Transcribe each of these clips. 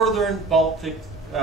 northern Baltic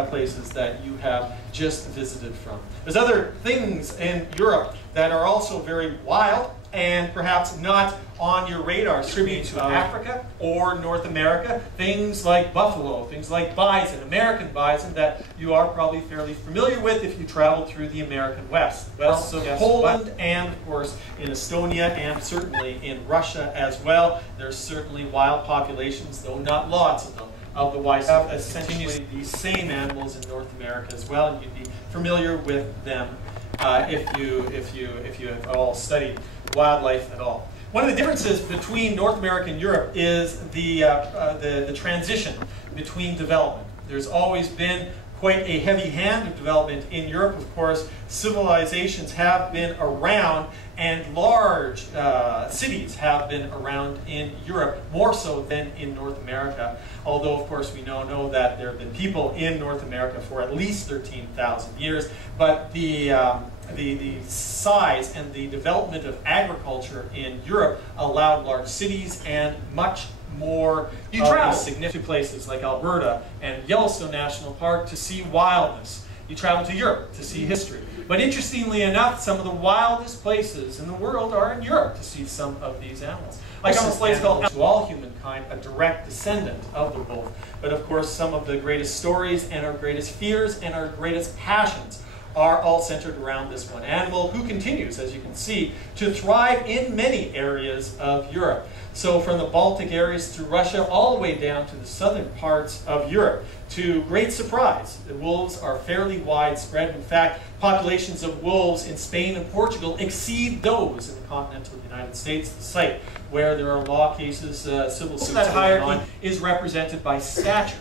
places that you have just visited from. There's other things in Europe that are also very wild and perhaps not on your radar screen to Africa or North America. Things like buffalo, things like bison, American bison that you are probably fairly familiar with if you travel through the American West. West of Poland and of course in Estonia and certainly in Russia as well. There's certainly wild populations, though not lots of them, of the wise. Have essentially the same animals in North America as well, and you'd be familiar with them if you have all studied wildlife at all. One of the differences between North America and Europe is the transition between development. There's always been quite a heavy hand of development in Europe. Of course, civilizations have been around and large cities have been around in Europe, more so than in North America. Although, of course, we know that there have been people in North America for at least 13,000 years. But the size and the development of agriculture in Europe allowed large cities and much more significant places like Alberta and Yellowstone National Park to see wildness. You travel to Europe to see history. But interestingly enough, some of the wildest places in the world are in Europe to see some of these animals. Like on this place called To All Humankind, a direct descendant of the wolf. But of course, some of the greatest stories and our greatest fears and our greatest passions are all centered around this one animal who continues, as you can see, to thrive in many areas of Europe. So from the Baltic areas through Russia all the way down to the southern parts of Europe. To great surprise, the wolves are fairly widespread. In fact, populations of wolves in Spain and Portugal exceed those in the continental United States. The site where there are law cases, civil suits going on, is represented by stature,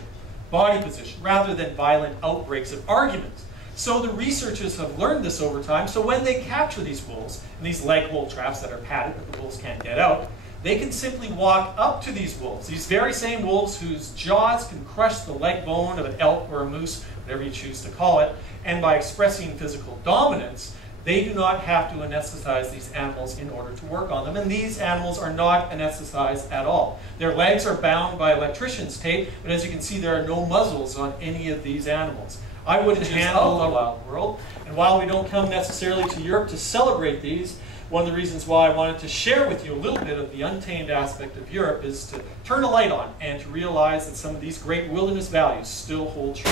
body position, rather than violent outbreaks of arguments. So the researchers have learned this over time, so when they capture these wolves, in these leg hole traps that are padded but the wolves can't get out, they can simply walk up to these wolves, these very same wolves whose jaws can crush the leg bone of an elk or a moose, whatever you choose to call it, and by expressing physical dominance, they do not have to anesthetize these animals in order to work on them, and these animals are not anesthetized at all. Their legs are bound by electrician's tape, but as you can see, there are no muzzles on any of these animals. I wouldn't handle the wild world, and while we don't come necessarily to Europe to celebrate these, one of the reasons why I wanted to share with you a little bit of the untamed aspect of Europe is to turn a light on and to realize that some of these great wilderness values still hold true.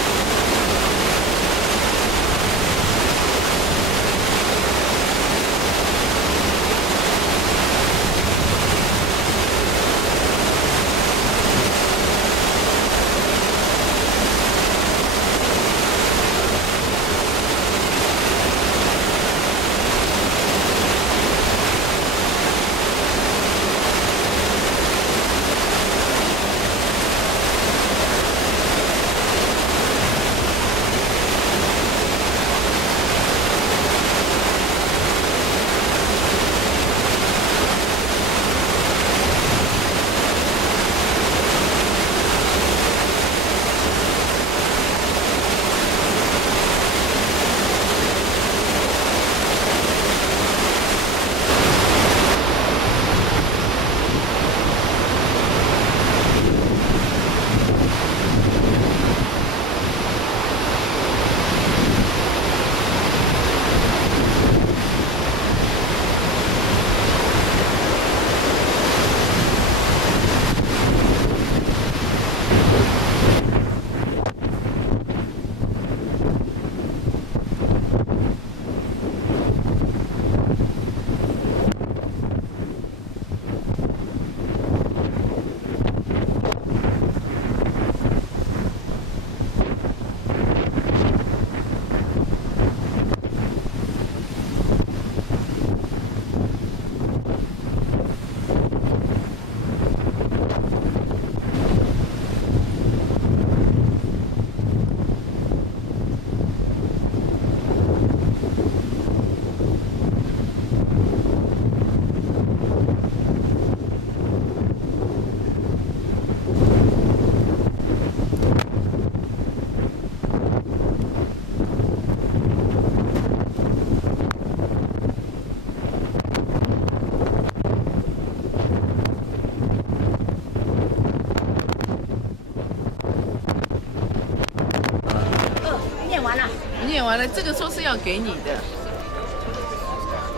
念完了，这个说是要给你的，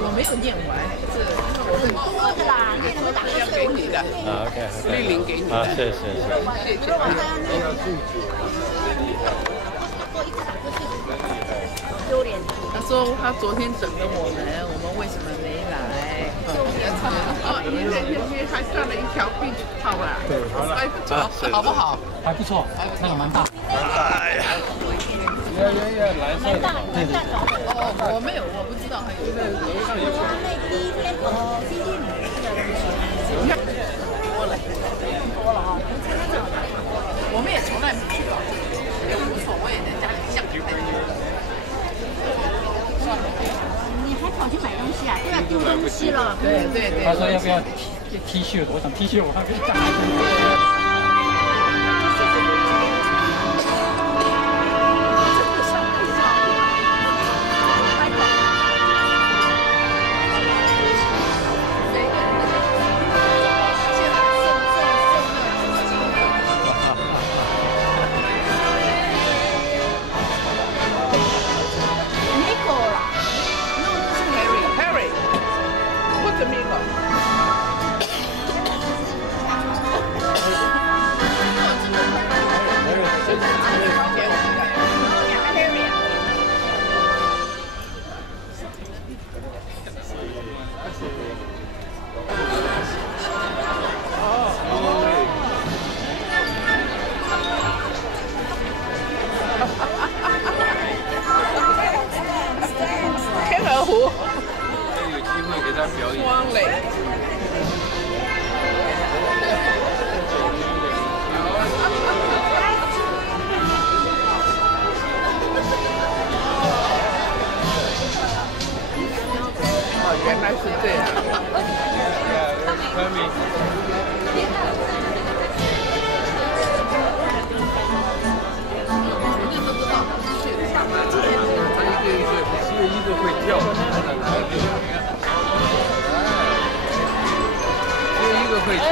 我没有念完，这我很多的啦，这个是要给你的。啊 ，OK， 绿林给你的。啊，谢谢。谢谢。他说他昨天等了我们为什么没来？哦，你还赚了一条币套啦，对，还不错，好不好？还不错，那个蛮大。哎呀，蓝色的。哦，我没有，我不知道还有。那第一天星期五多了啊！我们也从来没去过，也无所谓的，家里项目太多。你还跑去买东西啊？都要丢东西了。对对对。他说要不要 T 恤？我想 T 恤我还没带。天鹅湖，有机会给他表演。汪磊。哦，原来是这样。只有一个会跳，只有一个会跳。一个会跳。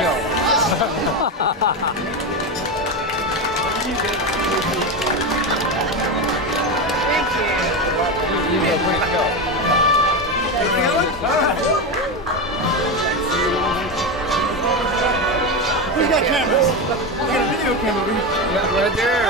We got cameras. We got a video camera. Right there.